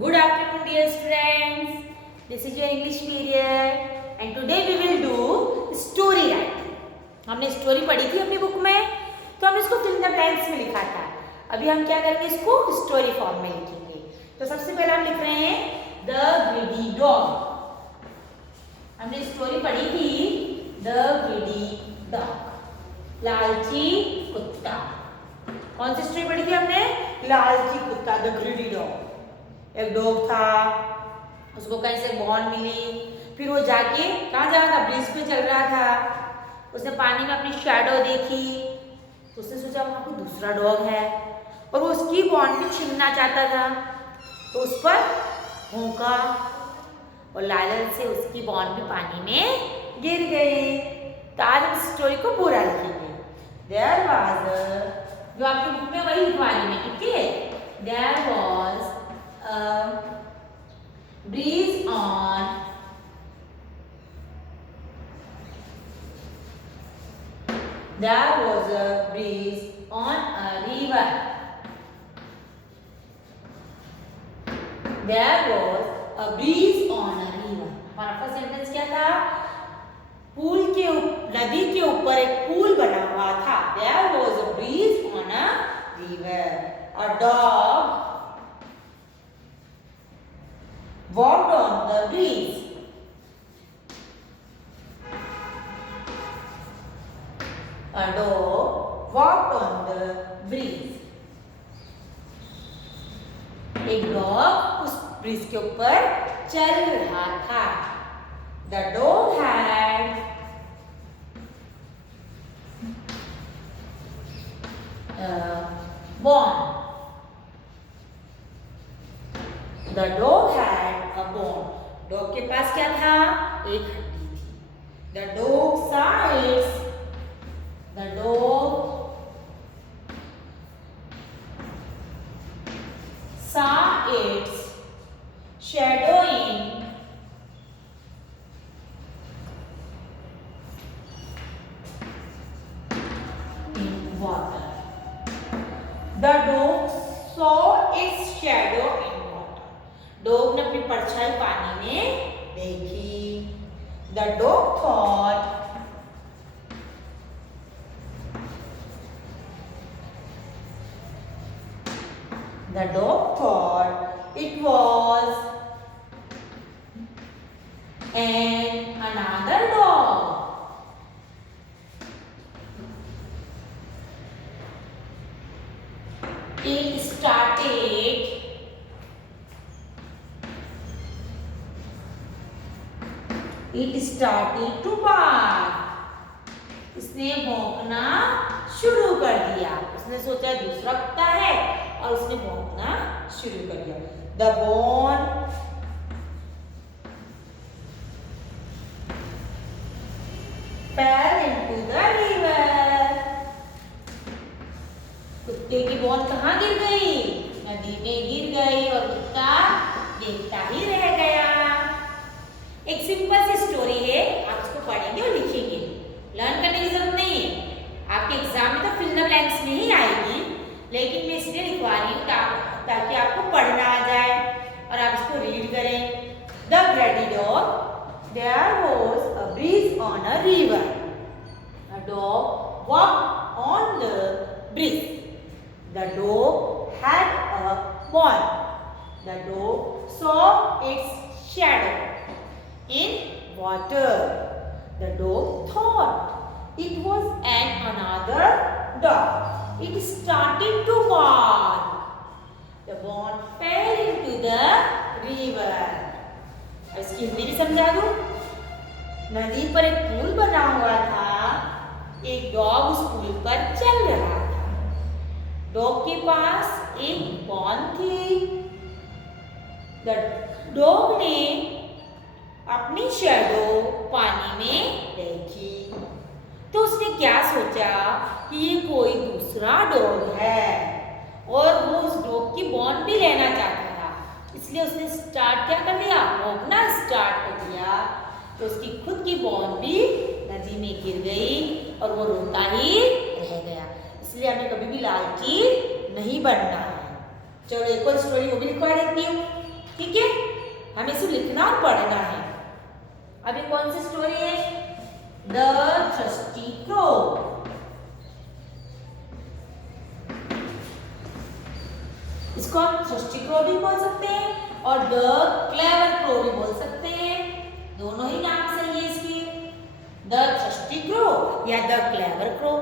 Good afternoon, dear students. This is your English period, and today we will do story writing. हमने story पढ़ी थी अपनी book में, तो हमने इसको फिल इन द ब्लैंक्स में लिखा था. अभी हम क्या करेंगे, इसको स्टोरी फॉर्म में लिखेंगे. तो सबसे पहले हम लिख रहे हैं द ग्रीडी डॉग. हमने स्टोरी पढ़ी थी द ग्रीडी डॉग, लालची कुत्ता. कौन सी स्टोरी पढ़ी थी हमने? लालची कुत्ता, द ग्रीडी डॉग. एक डॉग था, उसको कहीं से बॉन मिली, फिर वो जाके कहाँ जा रहा था, ब्रिज पे चल रहा था. उसने पानी में अपनी शैडो देखी, तो उसने सोचा वहाँ कोई दूसरा डॉग है और वो उसकी बॉन भी छीनना चाहता था. तो उस पर भौंका और लालच से उसकी बॉन भी पानी में गिर गई. तो आज हम स्टोरी को पूरा लिखेंगे. देयर वाज, जो आपकी बुक में वही लिखवा रही है, ठीक है. There was breeze on there was a breeze on a river. There was a breeze on a river. हमारा फर्स्ट सेंटेंस क्या था? पुल के नदी के ऊपर एक पुल बना हुआ था. There was a breeze on a river. A dog walked on the breeze. A dog walked on the breeze. एक डॉग उस ब्रिज के ऊपर चल रहा था. The dog had a bone. The dog had a bone. Dog के पास क्या था? एक हड्डी थी. The dog saw its. The dog saw its shadow in water. The dog saw its shadow in water. Dog ने अपनी परछाई पानी में देखी. The dog thought it was another dog. It started to bark. इसने भौंकना शुरू कर दिया. उसने सोचा दूसरा कुत्ता है और उसने भौंकना शुरू कर दिया. The bone fell into the river. कुत्ते की बॉन कहाँ गिर गई? नदी में गिर गई और कुत्ता देखता ही रह गया. एक सिंपल सी स्टोरी है, आप इसको पढ़ेंगे और लिखेंगे. लर्न करने की जरूरत नहीं है. आपके एग्जाम में तो फिल द ब्लैंक्स में ही आएगी, लेकिन मैं इसलिए लिखवा रही हूँ ताकि आपको पढ़ना आ जाए और आप इसको रीड करें. The greedy dog. There was a breeze on a river. A dog walked on the breeze. The dog had a bone. The dog saw its shadow in water. The dog thought it was another dog. It started to bark. The bone fell into the river. इसकी हिंदी भी समझा दूं. नदी पर एक पुल बना हुआ था. एक डॉग उस पुल पर चल रहा था. डॉग के पास एक बॉन थी. द डॉग ने अपनी शैडो पानी में देखी, तो उसने क्या सोचा कि ये कोई दूसरा डॉग है और वो उस डॉग की बॉन भी लेना चाहता था. इसलिए उसने स्टार्ट क्या कर दिया? भौंकना स्टार्ट कर दिया. तो उसकी खुद की बॉन भी नदी में गिर गई और वो रोता ही रह गया. इसलिए हमें कभी भी लालची नहीं बनना है. चलो एक और स्टोरी वो भी लिखवा देती हूँ. हमें सिर्फ लिखना और पढ़ना है। अभी कौन सी स्टोरी है? The thirsty crow. इसको हम थ्रस्टी क्रो भी बोल सकते हैं और द क्लेवर क्रो भी बोल सकते हैं, दोनों ही नाम सही है इसके। द थ्रस्टी क्रो या द क्लेवर क्रो,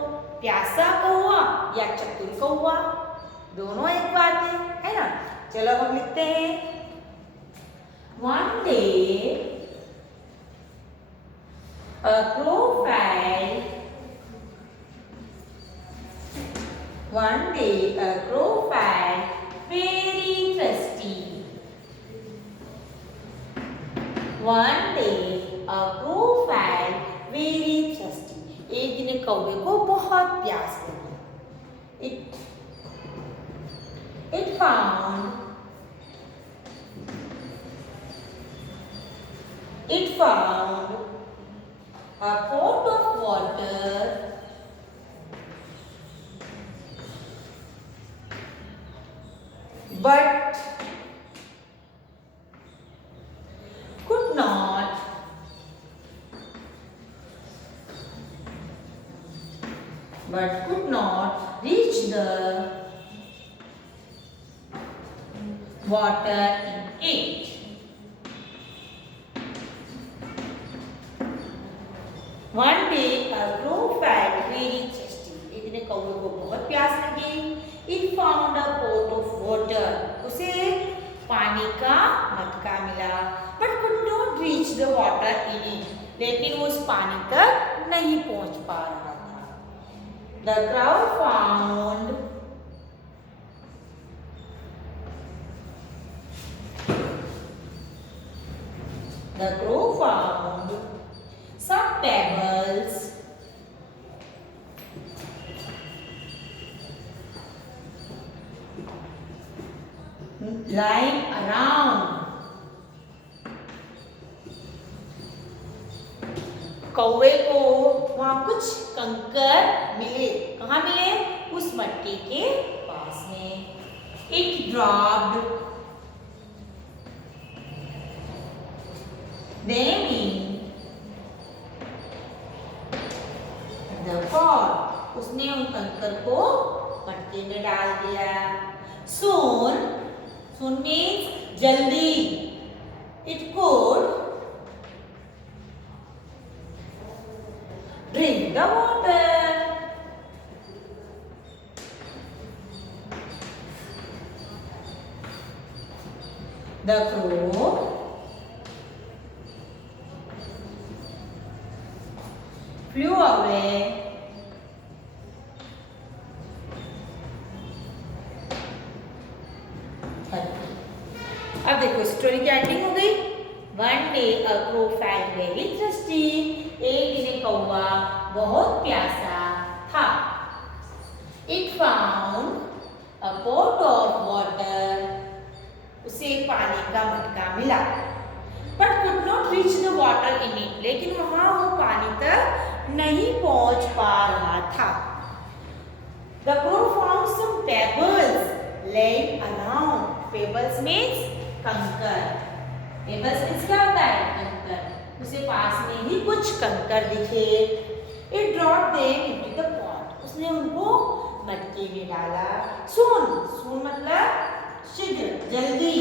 प्यासा कौवा या चतुर कौवा, दोनों एक बात है ना। चलो हम लिखते हैं। One day a crow felt one day a crow felt very thirsty. One day a crow felt very thirsty. एक दिन कौवे को बहुत प्यास लगी। It found a pot of water but could not reach the water in it. One day a crow felt very thirsty. एक दिन कौवे को बहुत प्यास लगी। It found a pot of water. उसे पानी का मटका मिला। But could not reach the water in it. लेकिन वो उस पानी तक नहीं पहुंच पा रहा था। The crow found some pebbles lying around. कौवे को वहां कुछ कंकर मिले। कहाँ मिले? उस मट्टी के पास में। It dropped them in the pot. उसने उन कंकर को मटके में डाल दिया। Soon means जल्दी। It could drink the water. The crow flew away अब देखो स्टोरी की एंडिंग हो गई। One day a crow felt very thirsty. एक दिन कौवा बहुत प्यासा था। It found a pot of water. उसे पानी का मटका मिला। But could not reach the water in it. लेकिन वहां वो पानी तक नहीं पहुंच पा रहा था। The crow found some pebbles laying around. Pebbles means कंकर। पेबल्स मीन्स क्या होता है? कंकर। उसे पास में ही कुछ कंकर दिखे। It dropped them into the pot. उसने उनको मटके में डाला। Soon मतलब शीघ्र, जल्दी।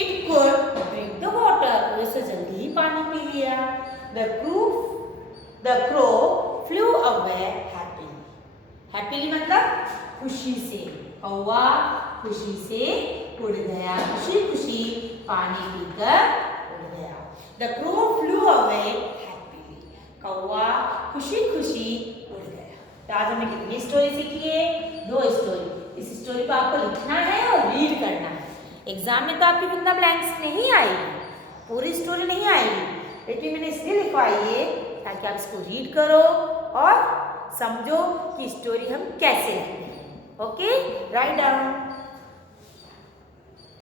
It could drink the water. उसे जल्दी ही पानी पी लिया। The crow flew away happily. Happily मतलब खुशी से। कौवा खुशी से उड़ गया। खुशी पानी पीकर उड़ गया। The crow flew away happily. कौवा खुशी उड़ गया। तो आज हमने कितनी स्टोरी सीखी है? 2 स्टोरी। इस स्टोरी को आपको लिखना है और रीड करना है। एग्जाम में तो आपकी बिना ब्लैंक्स नहीं आएगी, पूरी स्टोरी नहीं आएगी, लेकिन मैंने इसलिए लिखवाई है ताकि आप इसको रीड करो और समझो कि स्टोरी हम कैसे लिखते हैं। Okay, write down.